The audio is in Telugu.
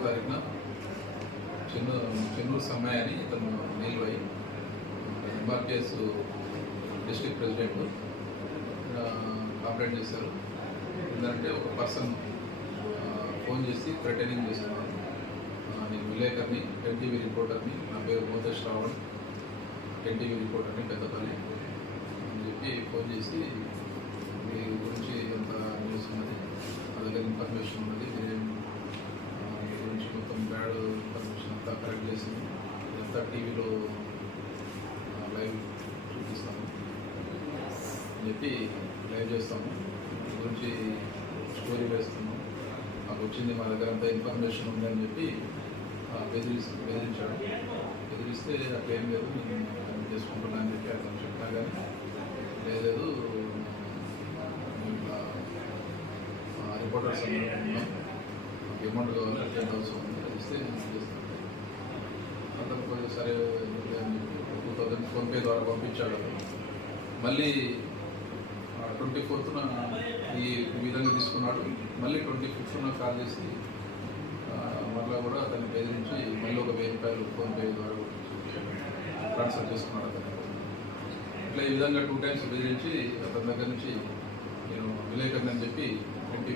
తారీఖున చెన్ను చెన్నూరు సమ్మయ్య అని ఇతను నిల్వై ఎంఆర్పిఎస్ డిస్టిక్ ప్రెసిడెంట్ కంప్లైంట్ చేశారు. ఏంటంటే ఒక పర్సన్ ఫోన్ చేసి థ్రెటనింగ్ చేస్తున్నారు నేను విలేకర్ని ఎన్టీవీ రిపోర్టర్ని నా పేరు మోదేష్ రావణ్ ఎన్టీవీ రిపోర్టర్ని పెద్దపల్లి అని చెప్పి ఫోన్ చేసి మీ గురించి ఎంత న్యూస్ ఉన్నది నా దగ్గర ఇన్ఫర్మేషన్ ఉన్నది మీరేం ఆ, మీ గురించి మొత్తం బ్యాడ్ ఇన్ఫర్మేషన్ అంతా కలెక్ట్ చేసింది ఇదంతా టీవీలో లైవ్ చూపిస్తాము. అని చెప్పి లైవ్ చేస్తాము. గురించి స్టోరీ వేస్తున్నాం మాకు వచ్చింది మా దగ్గర అంతా ఇన్ఫర్మేషన్ ఉందని చెప్పి బెదిరిస్తు బెదిరించాడు. బెదిరిస్తే అట్లా ఏం లేదు నేను చేసుకుంటున్నా అని చెప్పి అతను చెప్పినా కానీ లేదు మేము రిపోర్టర్స్ అందరూ ఉన్నాం. మాకు అమౌంట్ కావాలి అర్జెంట్ అవసరం ఉంది. అది ఫోన్పే ద్వారా పంపించాడు. మళ్ళీ ట్వంటీ ఫోర్త్న ఈ విధంగా తీసుకున్నాడు. మళ్ళీ ట్వంటీ ఫిఫ్త్న కాల్ చేసి మళ్ళీ కూడా అతన్ని బెదిరించి మళ్ళీ ఒక వెయ్యి రూపాయలు ఫోన్పే ద్వారా ట్రాన్స్ఫర్ చేసుకున్నాడు అతను. ఇట్లా ఈ విధంగా టూ టైమ్స్ బెదిరించి అతని దగ్గర నుంచి నేను విలేకరుని అని చెప్పి ట్వంటీ